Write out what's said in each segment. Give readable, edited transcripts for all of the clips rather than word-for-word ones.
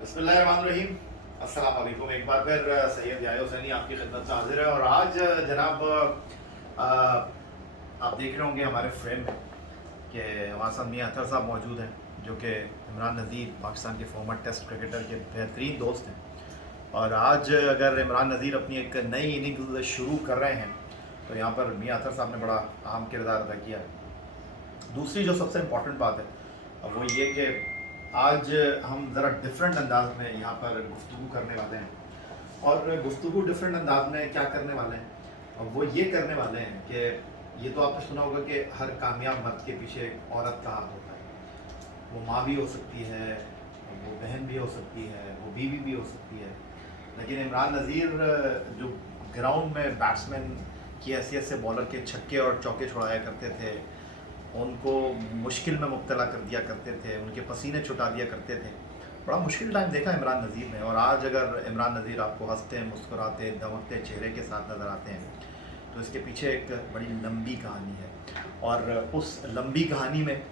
बिस्मिल्लाहिर्रहमानिर्रहीम। अस्सलाम वालेकुम। एक बार फिर सैयद याह्या हुसैनी आपकी खिदमत से हाजिर है। और आज जनाब आप देख रहे होंगे हमारे फ्रेम में कि हमारे साथ मियां अतर साहब मौजूद हैं, जो कि इमरान नज़ीर पाकिस्तान के फॉर्मर टेस्ट क्रिकेटर के बेहतरीन दोस्त हैं। और आज अगर इमरान नज़ीर अपनी एक नई इनिंग्स शुरू कर रहे हैं तो यहाँ पर मियां अतर साहब ने बड़ा अहम किरदार अदा किया है। दूसरी जो सबसे इम्पॉर्टेंट बात है वो ये कि आज हम ज़रा डिफरेंट अंदाज में यहाँ पर गुफ्तगू करने वाले हैं। और गुफ्तगू डिफरेंट अंदाज में क्या करने वाले हैं, और वो ये करने वाले हैं कि ये तो आपने सुना होगा कि हर कामयाब मर्द के पीछे एक औरत का हाथ होता है। वो माँ भी हो सकती है, वो बहन भी हो सकती है, वो बीवी भी हो सकती है। लेकिन इमरान नज़ीर जो ग्राउंड में बैट्समैन की हैसियत से बॉलर के छक्के और चौके छुड़ाया करते थे, उनको मुश्किल में मुब्तला कर दिया करते थे, उनके पसीने छुटा दिया करते थे। बड़ा मुश्किल टाइम देखा इमरान नज़ीर ने। और आज अगर इमरान नज़ीर आपको हंसते मुस्कुराते दमकते चेहरे के साथ नज़र आते हैं तो इसके पीछे एक बड़ी लंबी कहानी है। और उस लंबी कहानी में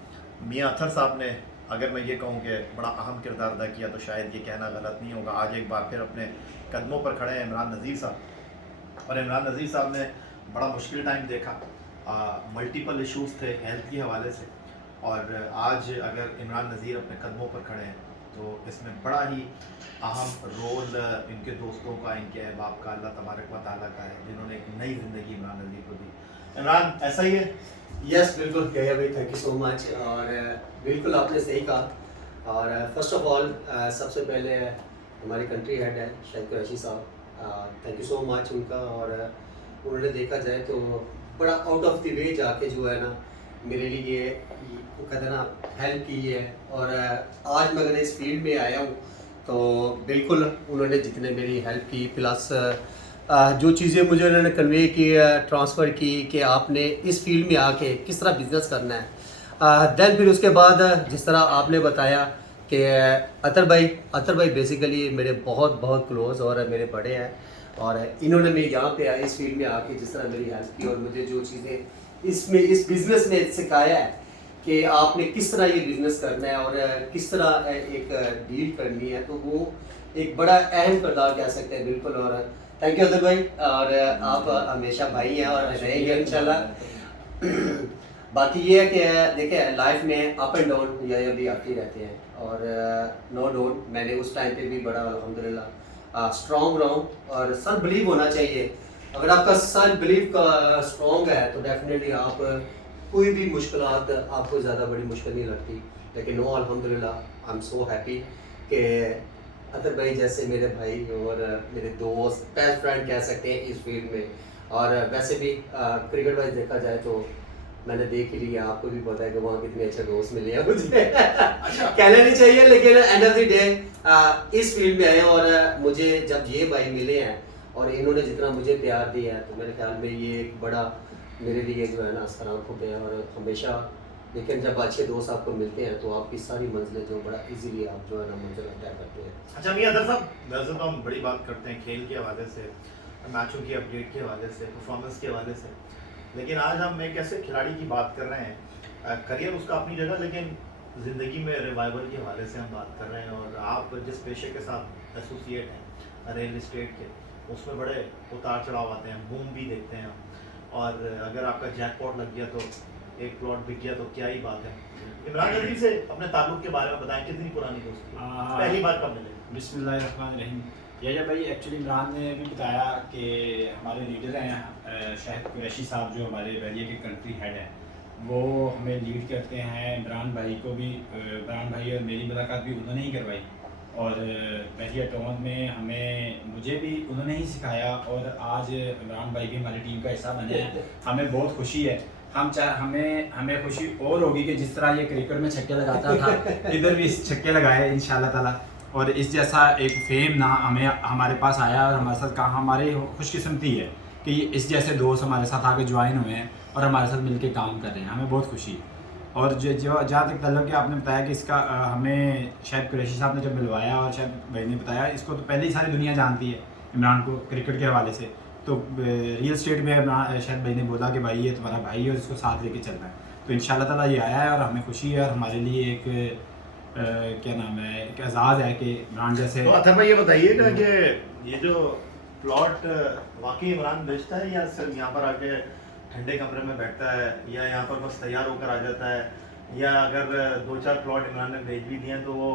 मियां अतर साहब ने, अगर मैं ये कहूँ कि बड़ा अहम किरदार अदा किया, तो शायद ये कहना गलत नहीं होगा। आज एक बार फिर अपने कदमों पर खड़े हैं इमरान नज़ीर साहब। और इमरान नज़ीर साहब ने बड़ा मुश्किल टाइम देखा, मल्टीपल इश्यूज़ थे हेल्थ के हवाले से। और आज अगर इमरान नज़ीर अपने कदमों पर खड़े हैं तो इसमें बड़ा ही अहम रोल इनके दोस्तों का, इनके अहबाब का, अल्लाह तबारक व तआला का है, जिन्होंने एक नई ज़िंदगी इमरान नज़ीर को दी। इमरान, ऐसा ही है? यस बिल्कुल कहिए भाई, थैंक यू सो मच। और बिल्कुल आपने सही कहा। और फर्स्ट ऑफ ऑल सबसे पहले हमारी कंट्री हेड है शाहिद कुरैशी साहब, थैंक यू सो मच उनका। और उन्होंने देखा जाए तो बड़ा आउट ऑफ द वे जाके जो है ना मेरे लिए वो कहते हैं ना हेल्प की है। और आज मैं अगर इस फील्ड में आया हूँ तो बिल्कुल उन्होंने जितने मेरी हेल्प की, प्लस जो चीज़ें मुझे उन्होंने कन्वे की, ट्रांसफ़र की कि आपने इस फील्ड में आके किस तरह बिज़नेस करना है। देन फिर उसके बाद जिस तरह आपने बताया कि अतर भाई बेसिकली मेरे बहुत बहुत क्लोज़ और मेरे बड़े हैं। और इन्होंने मैं यहाँ पे आया इस फील्ड में आके जिस तरह मेरी हेल्प की और मुझे जो चीज़ें इसमें इस बिज़नेस में सिखाया है कि आपने किस तरह ये बिज़नेस करना है और किस तरह एक डील करनी है, तो वो एक बड़ा अहम किरदार कह सकते हैं बिल्कुल। और थैंक यू अदर भाई। और आप हमेशा भाई हैं और रहेंगे इंशाल्लाह। बाकी ये है कि देखिए लाइफ में अप एंड डाउन ये भी आते ही रहते हैं। और नो डाउट मैंने उस टाइम पे भी बड़ा अल्हम्दुलिल्लाह स्ट्रॉन्ग रहा हूँ। और सेल्फ बिलीव होना चाहिए। अगर आपका सेल्फ बिलीव का स्ट्रॉन्ग है तो डेफिनेटली आप कोई भी मुश्किलात आपको ज़्यादा बड़ी मुश्किल नहीं लगती। लेकिन नो अल्हम्दुलिल्लाह आई एम सो हैप्पी कि अतर भाई जैसे मेरे भाई और मेरे दोस्त, बेस्ट फ्रेंड कह सकते हैं इस फील्ड में। और वैसे भी क्रिकेट वाइज देखा जाए तो मैंने देख ही लिया, आपको भी पता है कि वहाँ कितने अच्छे दोस्त मिले हैं मुझे। कहना नहीं चाहिए लेकिन एंड ऑफ द डे इस फील्ड में आए और मुझे जब ये भाई मिले हैं और इन्होंने जितना मुझे प्यार दिया है तो मेरे ख्याल में ये एक बड़ा मेरे लिए जो है ना आसमान खुद है। और हमेशा लेकिन जब अच्छे दोस्त आपको मिलते हैं तो आपकी सारी मंजिलें जो बड़ा इजीली आप जो है ना मंजिल तय करते हैं। अच्छा मियां अतर साहब, वैसे तो हम बड़ी बात करते हैं खेल के हवाले से, मैचों की अपडेट के हवाले से, परफॉर्मेंस के हवाले से, लेकिन आज हम एक ऐसे खिलाड़ी की बात कर रहे हैं, करियर उसका अपनी जगह, लेकिन ज़िंदगी में रिवाइवल के हवाले से हम बात कर रहे हैं। और आप जिस पेशे के साथ एसोसिएट हैं, रियल इस्टेट के, उसमें बड़े उतार चढ़ाव आते हैं, बूम भी देखते हैं हम। और अगर आपका जैकपॉट लग गया तो एक प्लॉट बिक गया तो क्या ही बात है। इमरान नज़ीर से अपने ताल्लुक के बारे में बताएं, कितनी पुरानी दोस्ती है, पहली बार कब मिले? बिस्मिल्लाहिर्रहमानिर्रहीम। याह्या भाई एक्चुअली इमरान ने भी बताया कि हमारे लीडर हैं शाहिद कुरैशी साहब, जो हमारे बहरिया के कंट्री हेड हैं, वो हमें लीड करते हैं। इमरान भाई को भी, इमरान भाई और मेरी मुलाकात भी उन्होंने ही करवाई। और बहरिया टाउन में मुझे भी उन्होंने ही सिखाया। और आज इमरान भाई भी हमारी टीम का हिस्सा बने हैं, हमें बहुत खुशी है। हमें खुशी और होगी कि जिस तरह ये क्रिकेट में छक्के लगाता था इधर भी छक्के लगाए इंशाल्लाह ताला। और इस जैसा एक फेम ना हमारे पास आया और हमारे साथ कहा, हमारी खुशकिस्मती है कि इस जैसे दोस्त हमारे साथ आके ज्वाइन हुए हैं और हमारे साथ मिलके काम कर रहे हैं, हमें बहुत खुशी है। और जो जहाँ तक तल्लुक़ है, आपने बताया कि इसका हमें शायद कुरैशी साहब ने जब मिलवाया और शायद भाई ने बताया, इसको तो पहले ही सारी दुनिया जानती है इमरान को क्रिकेट के हवाले से। तो रियल स्टेट में शायद भाई ने बोला कि भाई ये तुम्हारा भाई है और इसको साथ लेके चलना है। तो इंशाल्लाह ताला ये आया है और हमें खुशी है। और हमारे लिए एक क्या नाम है, एक एजाज़ है कि इमरान जैसे। तो अतर भाई ये बताइएगा कि ये जो प्लॉट वाकई इमरान बेचता है या सिर्फ यहाँ पर आके ठंडे कमरे में बैठता है, या यहाँ पर बस तैयार होकर आ जाता है, या अगर 2-4 प्लॉट इमरान ने बेच भी दिए हैं तो वो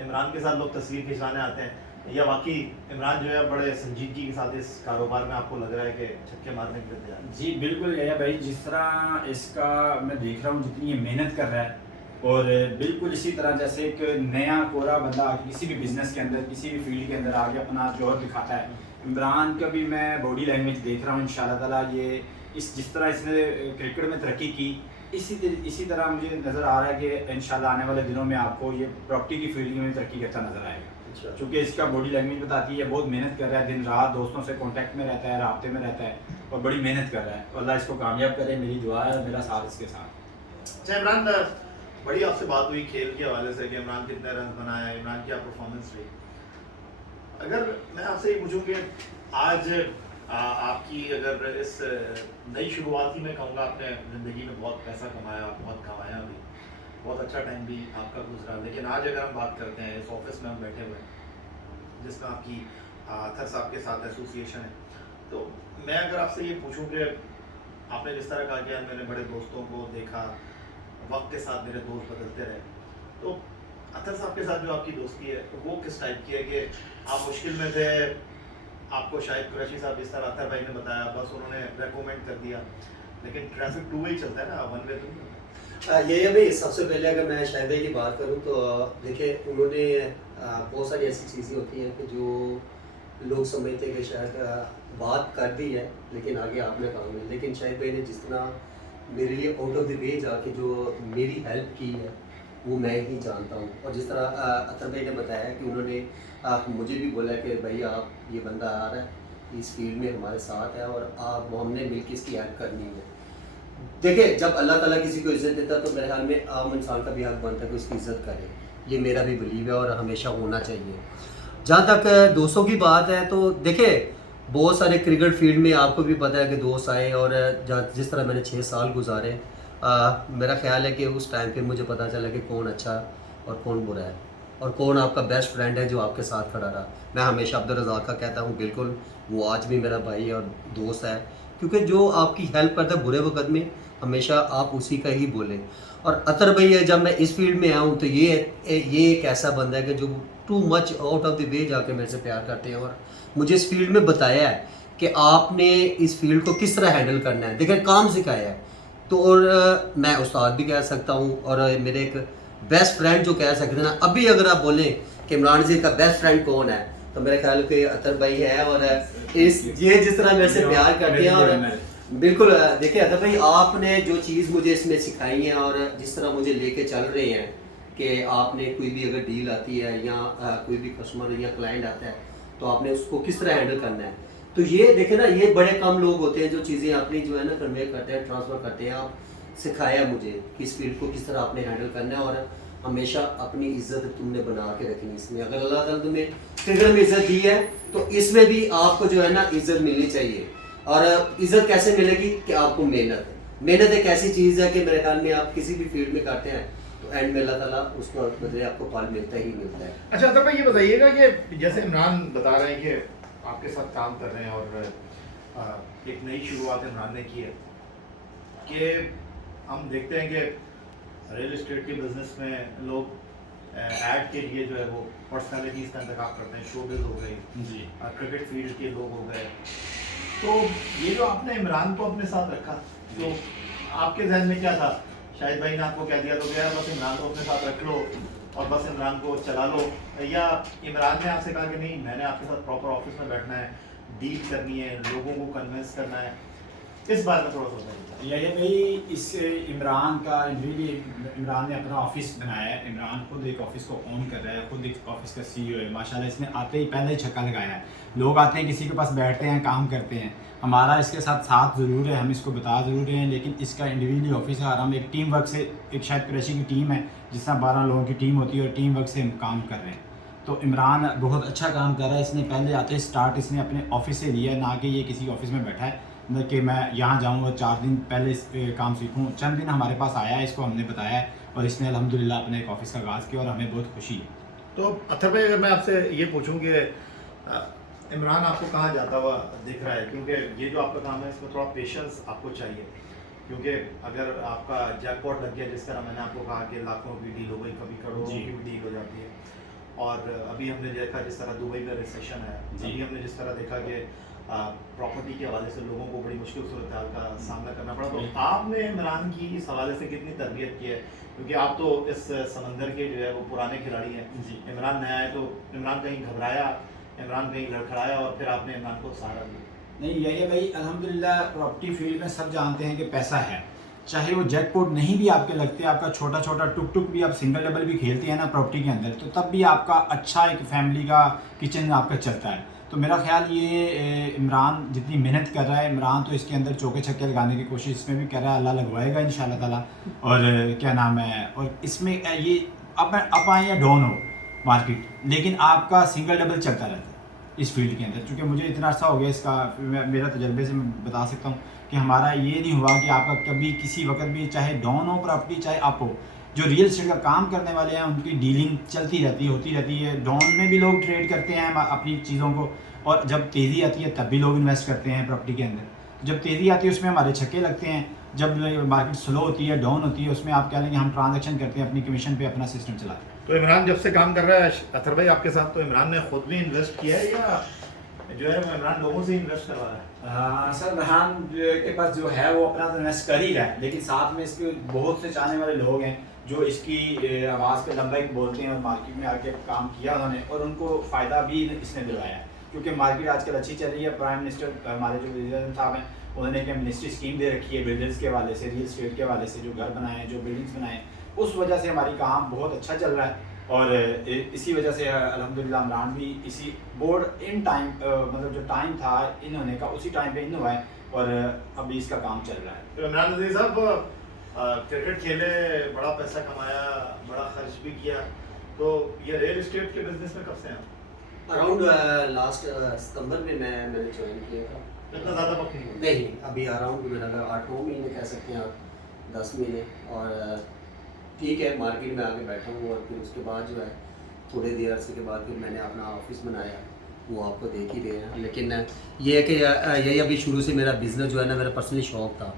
इमरान के साथ लोग तस्वीर खिंचवाने आते हैं, या वाकई इमरान जो है बड़े संजीदगी के साथ इस कारोबार में आपको लग रहा है कि छक्के मारने के लिए तैयार है? जी बिल्कुल या भाई, जिस तरह इसका मैं देख रहा हूँ जितनी ये मेहनत कर रहा है, और बिल्कुल इसी तरह जैसे एक नया कोरा बंदा आके किसी भी बिजनेस के अंदर, किसी भी फील्ड के अंदर आके अपना जोहर दिखाता है। इमरान का भी मैं बॉडी लैंग्वेज देख रहा हूँ, इंशाल्लाह ताला ये जिस तरह इसने क्रिकेट में तरक्की की, इसी तरह मुझे नज़र आ रहा है कि इंशाल्लाह आने वाले दिनों में आपको ये प्रॉपर्टी की फील्ड में तरक्की करता नज़र आएगा। अच्छा। क्योंकि इसका बॉडी लैंग्वेज बताती है, बहुत मेहनत कर रहा है, दिन रात दोस्तों से कांटेक्ट में रहता है, राब्ते में रहता है और बड़ी मेहनत कर रहा है। अल्लाह इसको कामयाब करे, मेरी दुआ है, मेरा साथ इसके साथ। अच्छा इमरान, बड़ी आपसे बात हुई खेल के हवाले से कि इमरान कितने रन बनाया, इमरान क्या परफॉर्मेंस रही। अगर मैं आपसे ये पूछूं कि आज आपकी अगर इस नई शुरुआत ही में कहूँगा, आपने ज़िंदगी में बहुत पैसा कमाया, बहुत कमाया भी, बहुत अच्छा टाइम भी आपका गुजरा, लेकिन आज अगर हम बात करते हैं इस ऑफिस में हम बैठे हुए हैं जिसका आपकी अतर साहब के साथ एसोसिएशन है, तो मैं अगर आपसे ये पूछूं कि आपने जिस तरह कहा कि यार मैंने बड़े दोस्तों को देखा, वक्त के साथ मेरे दोस्त बदलते रहे, तो अतर साहब के साथ जो आपकी दोस्ती है वो किस टाइप की है कि आप मुश्किल में थे, आपको शायद कुरैशी साहब जिस तरह अतर भाई ने बताया, बस उन्होंने रेकमेंड कर दिया, लेकिन ट्रैफिक टू वे ही चलता है ना, वन वे तो नहीं। ये भाई सबसे पहले अगर मैं शाहिद भाई की बात करूं तो देखिए उन्होंने बहुत सारी ऐसी चीज़ें होती हैं कि जो लोग समझते हैं कि शायद बात कर दी है लेकिन आगे आपने काम है, लेकिन शाहिद भाई ने जिस तरह मेरे लिए आउट ऑफ द वे जाके जो मेरी हेल्प की है वो मैं ही जानता हूँ। और जिस तरह अतर भाई ने बताया कि उन्होंने मुझे भी बोला कि भाई आप ये बंदा आ रहा है इस फील्ड में हमारे साथ है और आप हमने मिलकर इसकी हेल्प करनी है। देखिए जब अल्लाह ताला किसी को इज़्ज़त देता है तो मेरे ख्याल में आम इंसान का भी हक बनता है कि उसकी इज़्ज़त करे, ये मेरा भी बिलीव है और हमेशा होना चाहिए। जहाँ तक दोस्तों की बात है तो देखिए बहुत सारे क्रिकेट फील्ड में आपको भी पता है कि दोस्त आए, और जिस तरह मैंने 6 साल गुजारे, मेरा ख्याल है कि उस टाइम पे मुझे पता चला कि कौन अच्छा और कौन बुरा है और कौन आपका बेस्ट फ्रेंड है जो आपके साथ खड़ा रहा। मैं हमेशा अब्दुल रज़ाक का कहता हूँ, बिल्कुल वो आज भी मेरा भाई और दोस्त है, क्योंकि जो आपकी हेल्प करता है बुरे वक्त में हमेशा आप उसी का ही बोलें। और अतर भाई है, जब मैं इस फील्ड में आया हूँ तो ये एक ऐसा बंदा है कि जो too much out of the way जाके मेरे से प्यार करते हैं और मुझे इस फील्ड में बताया है कि आपने इस फील्ड को किस तरह हैंडल करना है, देखिए काम सिखाया है। तो और मैं उस्ताद भी कह सकता हूँ और मेरे एक बेस्ट फ्रेंड जो कह सकते हैं ना, अभी अगर आप बोलें कि इमरान जी का बेस्ट फ्रेंड कौन है तो मेरे ख्याल के अतर भाई है। और ये जिस तरह मेरे से प्यार करते हैं और बिल्कुल देखिए अतर भाई आपने जो चीज़ मुझे इसमें सिखाई है और जिस तरह मुझे लेके चल रहे हैं कि आपने कोई भी अगर डील आती है या कोई भी कस्टमर या क्लाइंट आता है तो आपने उसको किस तरह हैंडल करना है, तो ये देखे ना ये बड़े कम लोग होते हैं जो चीज़ें अपनी जो है ना कन्वे करते हैं, ट्रांसफ़र करते हैं। आप सिखाया मुझे कि इस फील्ड को किस तरह आपने हैंडल करना है और हमेशा अपनी इज्जत तुमने बना के रखनी इसमें। अगर अल्लाह ताला तुम्हें क्रिकेट में इज्जत दी है तो इसमें भी आपको जो है ना इज्जत मिलनी चाहिए। और इज्जत कैसे मिलेगी कि आपको मेहनत एक ऐसी चीज़ है कि मेरे ख्याल में आप किसी भी फील्ड में करते हैं तो एंड में अल्लाह ताला उसको बदले आपको फल मिलता ही मिलता है। अच्छा अतर भाई ये बताइएगा कि जैसे इमरान बता रहे हैं कि आपके साथ काम कर रहे हैं और एक नई शुरुआत इमरान ने की है कि हम देखते हैं कि रियल इस्टेट के बिजनेस में लोग ऐड के लिए जो है वो पर्सनालिटीज़ का इंतखाब करते हैं, शोबिज़ हो गई जी, क्रिकेट फील्ड के लोग हो गए, तो ये जो आपने इमरान को अपने साथ रखा तो आपके जहन में क्या था? शाहिद भाई ने आपको कह दिया तो क्या बस इमरान को अपने साथ रख लो और बस इमरान को चला लो, या इमरान ने आपसे कहा कि नहीं मैंने आपके साथ प्रॉपर ऑफिस में बैठना है, डील करनी है, लोगों को कन्विंस करना है, इस बारे में थोड़ा सा बताइए। ये भाई इस इमरान का रियली इमरान ने अपना ऑफिस बनाया है। इमरान खुद एक ऑफिस को ओन कर रहा है, खुद एक ऑफिस का सीईओ है माशाल्लाह। इसने आते ही पहले ही छक्का लगाया है। लोग आते हैं किसी के पास बैठते हैं, काम करते हैं, हमारा इसके साथ ज़रूर है, हम इसको बता ज़रूर रहे हैं, लेकिन इसका इंडिविजुअली ऑफिस है और हम एक टीम वर्क से, एक शायद कुरैशी की टीम है जिस तरह 12 लोगों की टीम होती है और टीम वर्क से हम काम कर रहे हैं। तो इमरान बहुत अच्छा काम कर रहा है। इसने पहले आते ही स्टार्ट इसने अपने ऑफिस से लिया, ना कि ये किसी ऑफिस में बैठा है। मतलब कि मैं यहाँ जाऊँ और 4 दिन पहले इस काम सीखूँ। चंद दिन हमारे पास आया है, इसको हमने बताया है और इसने अल्हम्दुलिल्लाह अपने एक ऑफ़िस का आगाज़ किया और हमें बहुत खुशी है। तो अतर भाई, अगर मैं आपसे ये पूछूं कि इमरान आपको कहाँ जाता हुआ दिख रहा है, क्योंकि ये जो आपका काम है इसमें थोड़ा पेशेंस आपको चाहिए, क्योंकि अगर आपका जैकपॉट लग गया, जिस तरह मैंने आपको कहा कि लाखों की डील हो गई, कभी करोड़ों जी। की भी डील हो जाती है, और अभी हमने देखा जिस तरह दुबई में रिसेशन है, जी। अभी हमने जिस तरह देखा कि प्रॉपर्टी के हवाले से लोगों को बड़ी मुश्किल सूरत हाल का सामना करना पड़ा, तो बिल्कुल। आपने इमरान की इस हवाले से कितनी तरबियत की है, क्योंकि आप तो इस समंदर के जो है वो पुराने खिलाड़ी हैं। जी। इमरान नया है, तो इमरान कहीं घबराया, इमरान कहीं लड़खड़ाया, और फिर आपने इमरान को सहारा दिया? नहीं, यही है भाई, अल्हम्दुलिल्लाह प्रॉपर्टी फील्ड में सब जानते हैं कि पैसा है। चाहे वो जैकपॉट नहीं भी आपके लगते, आपका छोटा-छोटा टुक-टुक भी आप सिंगल डबल भी खेलते हैं ना प्रॉपर्टी के अंदर, तो तब भी आपका अच्छा एक फैमिली का किचन आपका चलता है। तो मेरा ख़्याल ये इमरान जितनी मेहनत कर रहा है, इमरान तो इसके अंदर चौके छक्के लगाने की कोशिश इसमें भी कर रहा है, अल्लाह लगवाएगा इंशाअल्लाह ताला। और क्या नाम है, और इसमें ये अप आए या डाउन हो मार्केट, लेकिन आपका सिंगल डबल चलता रहता है इस फील्ड के अंदर। क्योंकि मुझे इतना अर्सा हो गया इसका, मेरा तजर्बे से मैं बता सकता हूँ कि हमारा ये नहीं हुआ कि आपका कभी किसी वक्त भी चाहे डाउन हो प्रॉपर्टी चाहे अप हो, जो रियल एस्टेट का काम करने वाले हैं उनकी डीलिंग चलती रहती है, होती रहती है। डाउन में भी लोग ट्रेड करते हैं अपनी चीज़ों को, और जब तेज़ी आती है तब भी लोग इन्वेस्ट करते हैं प्रॉपर्टी के अंदर। जब तेज़ी आती है उसमें हमारे छक्के लगते हैं, जब मार्केट स्लो होती है, डाउन होती है, उसमें आप कह लेंगे हम ट्रांजेक्शन करते हैं, अपनी कमीशन पे अपना सिस्टम चलाते हैं। तो इमरान जब से काम कर रहा है अतर भाई आपके साथ, तो इमरान ने खुद भी इन्वेस्ट किया है, या जो है वो इमरान लोगों से इन्वेस्ट करवा रहा है? हाँ सर, रेहान के पास जो है वो अपना तो इन्वेस्ट कर ही रहा है, लेकिन साथ में इसके बहुत से चाहने वाले लोग हैं जो इसकी आवाज़ पे लंबाई बोलते हैं और मार्केट में आके काम किया उन्होंने, और उनको फ़ायदा भी इसने दिलवाया है। क्योंकि मार्केट आजकल अच्छी चल रही है। प्राइम मिनिस्टर हमारे जो वज़ीर साहब हैं, उन्होंने एक मिनिस्ट्री स्कीम दे रखी है बिल्डर्स के हवाले से, रियल स्टेट के हवाले से, जो घर बनाए हैं, जो बिल्डिंग्स बनाए हैं, उस वजह से हमारी काम बहुत अच्छा चल रहा है। और इसी वजह से अल्हम्दुलिल्लाह इमरान भी इसी बोर्ड इन टाइम, मतलब जो टाइम था इन होने का, उसी टाइम पे इन हुआ है, और अभी इसका काम चल रहा है। तो इमरान नज़ीर साहब, क्रिकेट खेले, बड़ा पैसा कमाया, बड़ा खर्च भी किया, तो ये रियल एस्टेट के बिजनेस में कब से हैं आप? अराउंड लास्ट सितंबर में मैंने ज्वाइन किया था। इतना ज़्यादा वक्त नहीं हुआ? नहीं, अभी अराउंड मेरा अगर 8-9 महीने कह सकते हैं आप, 10 महीने। और ठीक है, मार्केट में आके बैठा हूँ, और फिर उसके बाद जो है थोड़े देर अरसे के बाद फिर मैंने अपना ऑफिस बनाया, वो आपको देख ही रहे हैं। लेकिन ये है कि यही अभी शुरू से मेरा बिज़नेस जो है ना, मेरा पर्सनली शौक था।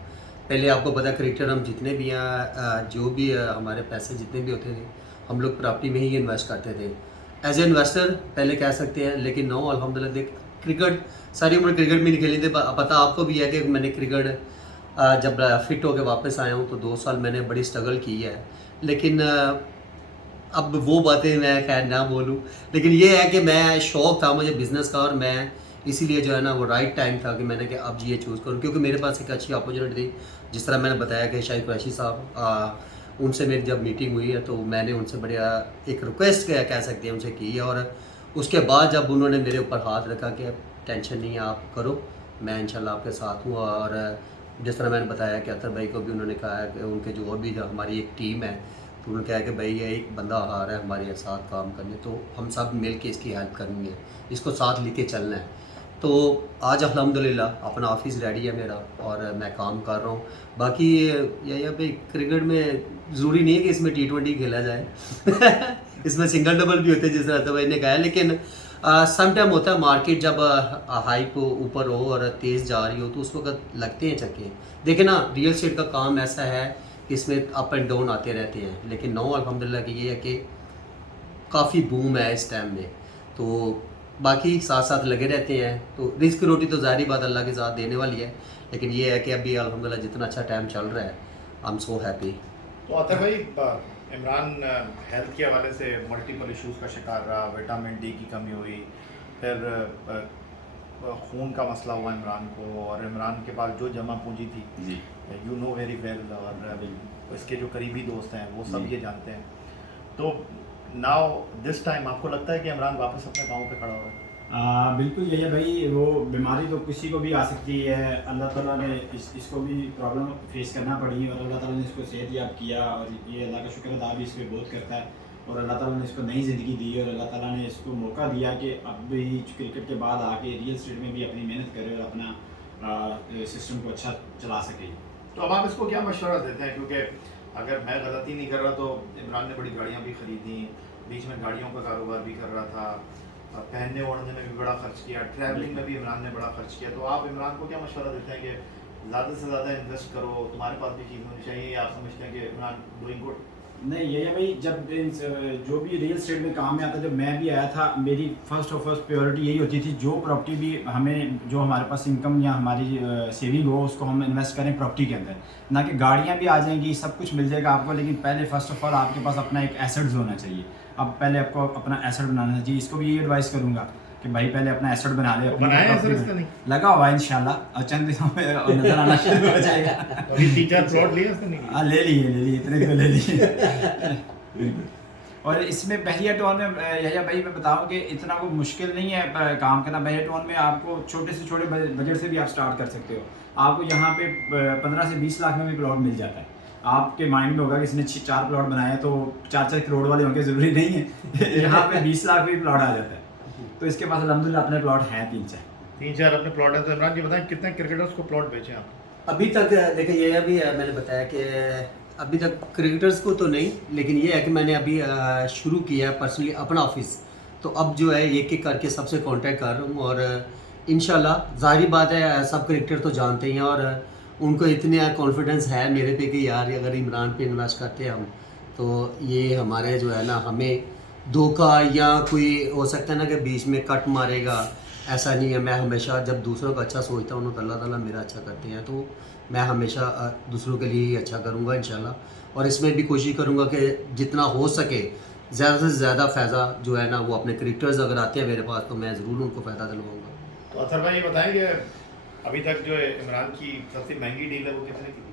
पहले आपको पता, क्रिकेटर हम जितने भी हैं, जो भी हमारे पैसे जितने भी होते थे, हम लोग प्रॉपर्टी में ही इन्वेस्ट करते थे एज ए इन्वेस्टर, पहले कह सकते हैं। लेकिन नो अल्हम्दुलिल्लाह, देख क्रिकेट सारी उम्र क्रिकेट में नहीं खेली थी। पता आपको भी है कि मैंने क्रिकेट जब फिट होकर वापस आया हूँ तो 2 साल मैंने बड़ी स्ट्रगल की है। लेकिन अब वो बातें मैं खैर ना बोलूँ, लेकिन ये है कि मैं शौक़ था मुझे बिज़नेस का, और मैं इसीलिए जो है ना वो राइट टाइम था कि मैंने कि अब ये चूज़ करूँ, क्योंकि मेरे पास एक अच्छी अपॉर्चुनिटी थी। जिस तरह मैंने बताया कि शाहिद कुरैशी साहब, उनसे मेरी जब मीटिंग हुई है तो मैंने उनसे बढ़िया एक रिक्वेस्ट कह सकते हैं उनसे की है, और उसके बाद जब उन्होंने मेरे ऊपर हाथ रखा कि टेंशन नहीं है, आप करो, मैं इंशाल्लाह आपके साथ हूँ। और जिस तरह मैंने बताया कि अतर भाई को भी उन्होंने कहा है कि उनके जो और भी जो हमारी एक टीम है, तो उन्होंने कहा कि भाई ये एक बंदा आ रहा है हमारे साथ काम करने, तो हम सब मिल के इसकी हेल्प करनी है, इसको साथ लेके चलना है। तो आज अल्हम्दुलिल्लाह अपना ऑफिस रेडी है मेरा, और मैं काम कर रहा हूँ। बाकी ये भाई क्रिकेट में ज़रूरी नहीं है कि इसमें T20 खेला जाए इसमें सिंगल डबल भी होते हैं, जिस तरह अतर भाई ने कहा है। लेकिन सम टाइम होता है मार्केट जब हाइप ऊपर हो और तेज़ जा रही हो, तो उस वक्त लगते हैं चक्के। देखिए ना, रियल एस्टेट का काम ऐसा है कि इसमें अप एंड डाउन आते रहते हैं, लेकिन नो अल्हम्दुलिल्लाह कि ये है कि काफ़ी बूम है इस टाइम में। तो बाकी साथ साथ लगे रहते हैं, तो रिस्क की रोटी तो ज़ाहिर बात अल्लाह के साथ देने वाली है। लेकिन ये है कि अभी अल्हम्दुलिल्लाह जितना अच्छा टाइम चल रहा है, आई एम सो हैप्पी। तो अतर भाई, इमरान हेल्थ के हवाले से मल्टीपल इश्यूज़ का शिकार रहा, विटामिन डी की कमी हुई, फिर खून का मसला हुआ इमरान को, और इमरान के पास जो जमा पूंजी थी, जी। यू नो वेरी वेल, और इसके जो करीबी दोस्त हैं वो सब जी। ये जानते हैं। तो नाउ दिस टाइम आपको लगता है कि इमरान वापस अपने पाँव पे खड़ा हो रहा है? बिल्कुल यही है भाई, वो बीमारी तो किसी को भी आ सकती है। अल्लाह ताला ने इसको भी प्रॉब्लम फेस करना पड़ी, और अल्लाह ताला ने इसको सेहत याब किया, और ये अल्लाह का शुक्र अदा भी इस पर बहुत करता है। और अल्लाह ताला ने इसको नई ज़िंदगी दी, और अल्लाह ताला ने इसको मौका दिया कि अब भी क्रिकेट के बाद आके रियल एस्टेट में भी अपनी मेहनत करे और अपना सिस्टम को अच्छा चला सके। तो अब आप इसको क्या मशवरा देते हैं, क्योंकि अगर मैं गलती नहीं कर रहा तो इमरान ने बड़ी गाड़ियाँ भी ख़रीदी, बीच में गाड़ियों का कारोबार भी कर रहा था, पहनने ओढ़ने में भी बड़ा खर्च किया, ट्रैवलिंग में भी इमरान ने बड़ा खर्च किया। तो आप इमरान को क्या मशवरा देते हैं कि ज़्यादा से ज़्यादा इन्वेस्ट करो, तुम्हारे पास भी चीज़ होनी चाहिए, या आप समझते हैं कि इमरान डूइंग गुड? नहीं, ये है भाई, जब जो भी रियल स्टेट में काम में आता, जब मैं भी आया था, मेरी फर्स्ट प्रायोरिटी यही होती थी, जो प्रॉपर्टी भी हमें, जो हमारे पास इनकम या हमारी सेविंग हो, उसको हम इन्वेस्ट करें प्रॉपर्टी के अंदर, ना कि गाड़ियाँ भी आ जाएंगी, सब कुछ मिल जाएगा आपको, लेकिन पहले फर्स्ट ऑफ ऑल आपके पास अपना एक एसेट्स होना चाहिए। अब पहले आपको अपना एसेट बनाना चाहिए। इसको भी यही एडवाइस करूँगा कि भाई पहले अपना एसेट बना ले। बनाया है सर इसका? नहीं लगा हुआ है इंशाल्लाह, और चंद दिनों में नजर आना शुरू हो जाएगा। अभी 3-4 प्लॉट लिए इसने? नहीं हाँ, ले लिए इतने को ले लिए। बिल्कुल। और इसमें बहरिया टाउन में यही भाई मैं बताऊं कि इतना कोई मुश्किल नहीं है काम करना। बहरिया टाउन में आपको छोटे से छोटे बजट से भी आप स्टार्ट कर सकते हो। आपको यहाँ पे 15 से 20 लाख में भी प्लॉट मिल जाता है। आपके माइंड में होगा कि इसने 4 प्लॉट बनाए तो 4-4 करोड़ वाले होंगे, ज़रूरी नहीं है। यहाँ पे 20 लाख में भी प्लॉट आ जाता है। तो इसके पास अल्हम्दुलिल्लाह अपने प्लॉट हैं 3-4 अपने प्लॉट है। तो इमरान जी बताएं, कितने क्रिकेटर्स को प्लॉट बेचे आप? अभी तक देखिए, ये अभी मैंने बताया कि अभी तक क्रिकेटर्स को तो नहीं, लेकिन ये है कि मैंने अभी शुरू किया है पर्सनली अपना ऑफिस। तो अब जो है एक एक करके सबसे कांटेक्ट कर रहा हूँ, और इंशाल्लाह ज़ाहिर बात है सब क्रिकेटर तो जानते ही हैं, और उनको इतने कॉन्फिडेंस है मेरे पे कि यार अगर इमरान पे इन्वेस्ट करते हैं हम, तो ये हमारे जो है ना, हमें धोखा या कोई हो सकता है ना कि बीच में कट मारेगा, ऐसा नहीं है। मैं हमेशा जब दूसरों का अच्छा सोचता हूँ तो अल्लाह ताला मेरा अच्छा करते हैं, तो मैं हमेशा दूसरों के लिए ही अच्छा करूँगा इंशाल्लाह। और इसमें भी कोशिश करूँगा कि जितना हो सके ज़्यादा से ज़्यादा फ़ायदा जो है ना, वो अपने क्रिकेटर्स अगर आते हैं मेरे पास तो मैं ज़रूर उनको फ़ायदा दिलवाऊँगा। तो अथर भाई ये बताएं कि अभी तक जो है इमरान की सबसे महंगी डील है वो कितने की थी?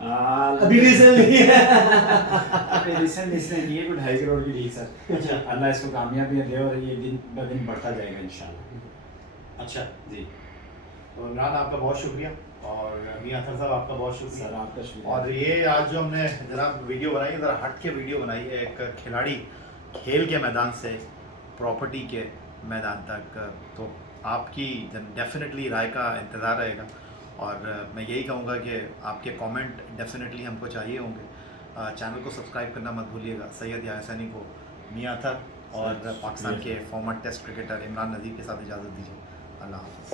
अभी रिसेंटली इसने की है 2.5 करोड़ की डील सर। अच्छा। अल्लाह इसको कामयाबियाँ दे और ये दिन ब दिन बढ़ता जाएगा इंशाल्लाह। अच्छा जी तो इमरान आपका बहुत शुक्रिया, और मियां अथर साहब आपका बहुत शुक्रिया। सर, आपका शुक्रिया। और ये आज जो हमने जनाब वीडियो बनाई है, ज़रा हट के वीडियो बनाई है, एक खिलाड़ी खेल के मैदान से प्रॉपर्टी के मैदान तक। तो आपकी डेफिनेटली राय का इंतज़ार रहेगा, और मैं यही कहूँगा कि आपके कमेंट डेफिनेटली हमको चाहिए होंगे। चैनल को सब्सक्राइब करना मत भूलिएगा। सैयद याहिया हुसैनी को मियां अथर और पाकिस्तान के farmer test cricketer Imran Nazir के साथ इजाज़त दीजिए। अल्लाह हाफ़िज़।